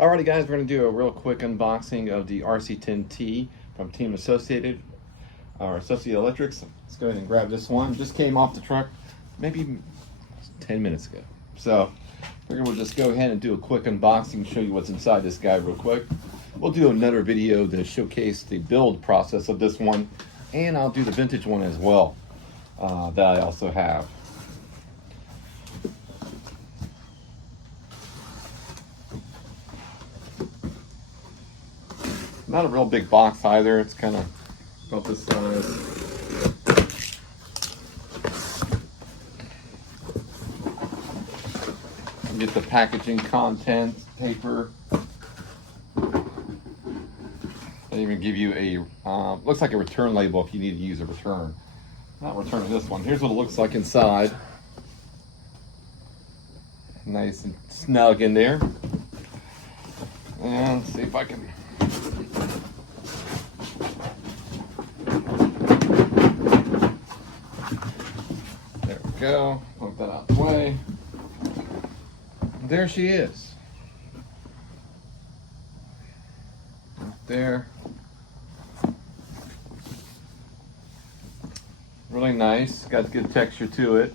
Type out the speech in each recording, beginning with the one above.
Alrighty guys, we're going to do a real quick unboxing of the RC10T from Team Associated Electrics. Let's go ahead and grab this one. Just came off the truck maybe 10 minutes ago. So we'll just go ahead and do a quick unboxing, show you what's inside this guy real quick. We'll do another video to showcase the build process of this one, and I'll do the vintage one as well that I also have. Not a real big box either. It's kind of about this size. You get the packaging content paper. They even give you a looks like a return label if you need to use a return. Not returning this one. Here's what it looks like inside. Nice and snug in there. And let's see if I can. There we go. Put that out the way. There she is. Right there. Really nice. Got good texture to it.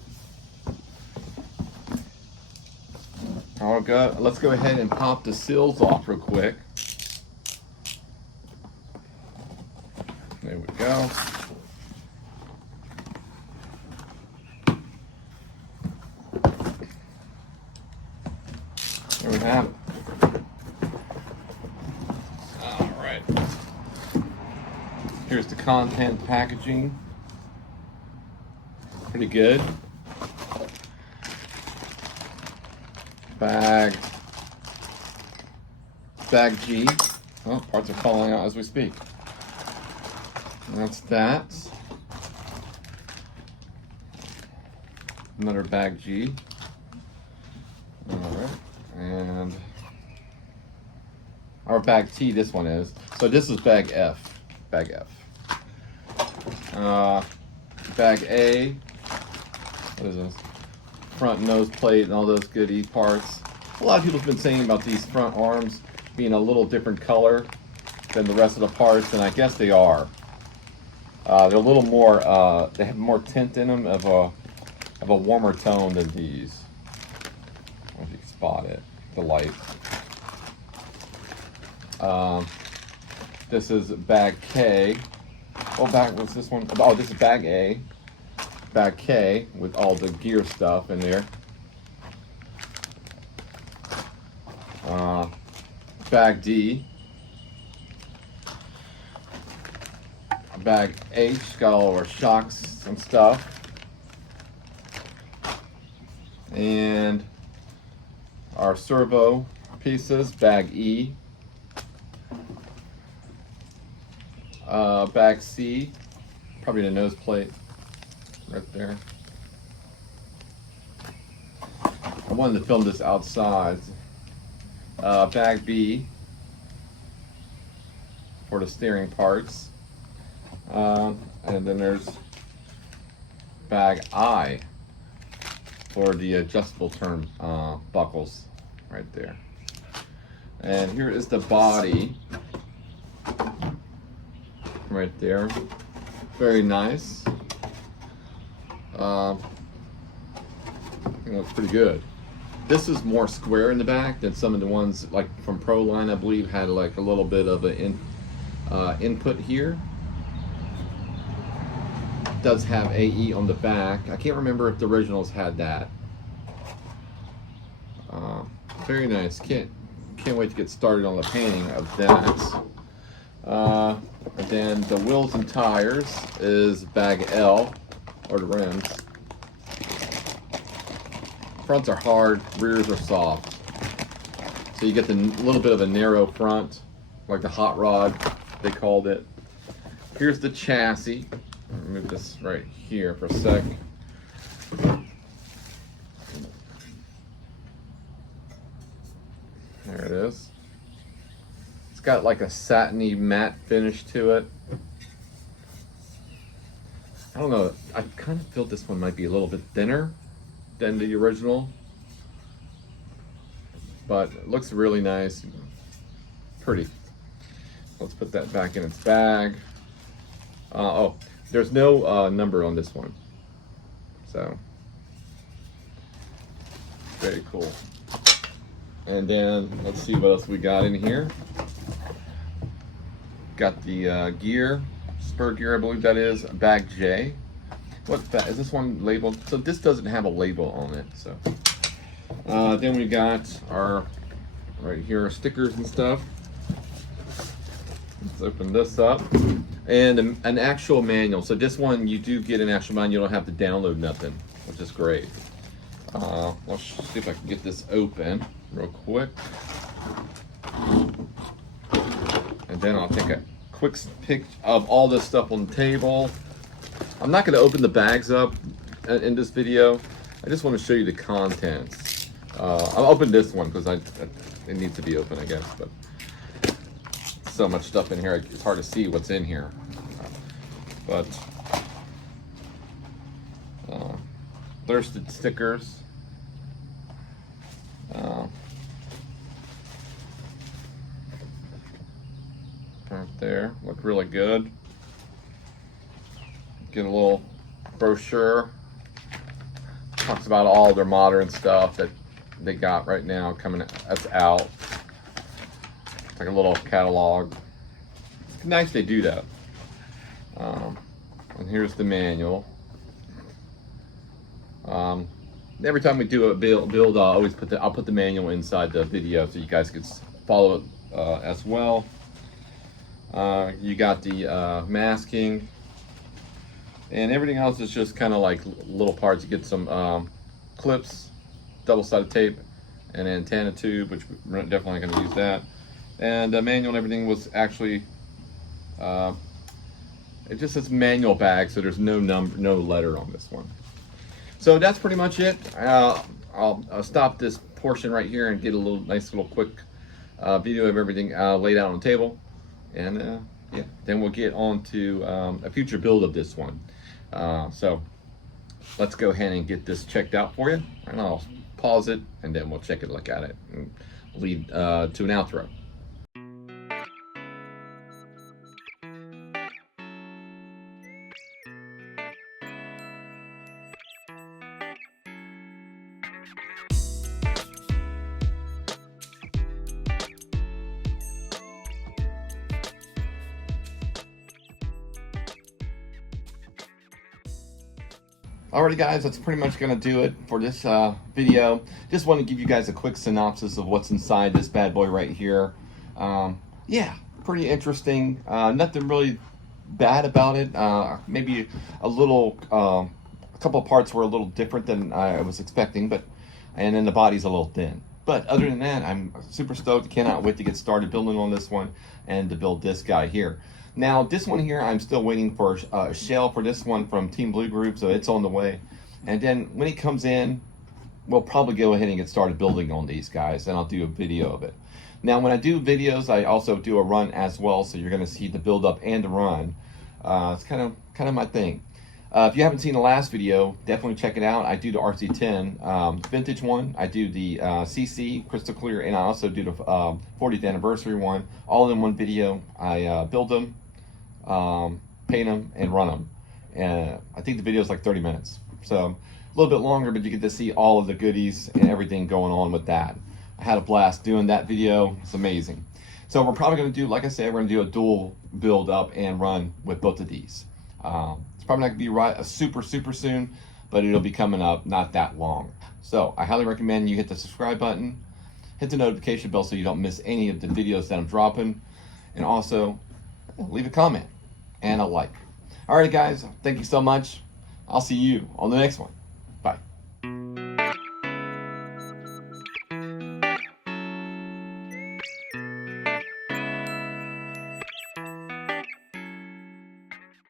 Let's go ahead and pop the seals off real quick. There we go. There we have it. All right. Here's the content packaging. Pretty good. Bag G. Oh, parts are falling out as we speak. And that's that. Another bag G. All right. And our bag T, this one is. So this is bag F. Bag F. Bag A. What is this? Front nose plate and all those goodie parts. A lot of people have been saying about these front arms being a little different color than the rest of the parts, and I guess they are. They're a little more, they have more tint in them of a warmer tone than these. I don't know if you can spot it, the light. This is bag K. What's this one? Oh, this is bag A. Bag K with all the gear stuff in there. Bag D. Bag H got all of our shocks and stuff. And our servo pieces. Bag E. Bag C. Probably the nose plate. Right there. I wanted to film this outside. Bag B for the steering parts. And then there's bag I for the adjustable turn buckles right there. And here is the body right there. Very nice. I think that's pretty good. This is more square in the back than some of the ones like from Proline, I believe, had like a little bit of an input here. It does have AE on the back. I can't remember if the originals had that. Very nice. Can't wait to get started on the painting of that. And then the wheels and tires is bag L, or the rims. Fronts are hard, rears are soft. So you get the little bit of a narrow front, like the hot rod, they called it. Here's the chassis. I'll move this right here for a sec. There it is. It's got like a satiny matte finish to it. I don't know, I kind of feel this one might be a little bit thinner than the original. but it looks really nice, pretty. Let's put that back in its bag. Oh, there's no number on this one, so very cool. And then let's see what else we got in here. Got the gear, spur gear, I believe that is bag J. What's that? Is this one labeled? So this doesn't have a label on it. So then we got our right here stickers and stuff. Let's open this up, and an actual manual. So this one you do get an actual manual. You don't have to download nothing, which is great. Let's see if I can get this open real quick. And then I'll take a quick pic of all this stuff on the table. I'm not going to open the bags up in this video. I just want to show you the contents. I'll open this one because it needs to be open, I guess. But so much stuff in here, it's hard to see what's in here. But there's the stickers. Right there, look really good. Get a little brochure. Talks about all their modern stuff that they got right now coming that's out. It's like a little catalog. It's nice they do that. And here's the manual. Every time we do a build, I'll put the manual inside the video so you guys can follow it as well. You got the masking, and everything else is just kind of like little parts. You get some clips, double-sided tape, and an antenna tube, which we're definitely going to use that. And the manual and everything was actually, it just says manual bag, so there's no number, no letter on this one. So that's pretty much it. I'll stop this portion right here and get a nice little quick video of everything laid out on the table. And yeah, then we'll get on to a future build of this one. So let's go ahead and get this checked out for you, and I'll pause it and then we'll check it, look at it, and lead to an outro. Alrighty guys, that's pretty much going to do it for this video. Just want to give you guys a quick synopsis of what's inside this bad boy right here. Yeah, pretty interesting. Nothing really bad about it. Maybe a little, a couple of parts were a little different than I was expecting, and then the body's a little thin. But other than that, I'm super stoked. Cannot wait to get started building on this one and to build this guy here. Now, this one here, I'm still waiting for a shell for this one from Team Blue Group, so it's on the way. And then when it comes in, we'll probably go ahead and get started building on these guys, and I'll do a video of it. Now, when I do videos, I also do a run as well, so you're going to see the build up and the run. It's kind of my thing. If you haven't seen the last video, definitely check it out. I do the RC10 vintage one. I do the CC crystal clear, and I also do the 40th anniversary one. All in one video. I build them, paint them, and run them. And I think the video is like 30 minutes, so a little bit longer, but you get to see all of the goodies and everything going on with that. I had a blast doing that video. It's amazing. So we're probably going to do, like I said, we're going to do a dual build up and run with both of these. It's probably not going to be super soon, but it'll be coming up not that long. So I highly recommend you hit the subscribe button, hit the notification bell so you don't miss any of the videos that I'm dropping, and also leave a comment and a like. Alright guys, thank you so much. I'll see you on the next one.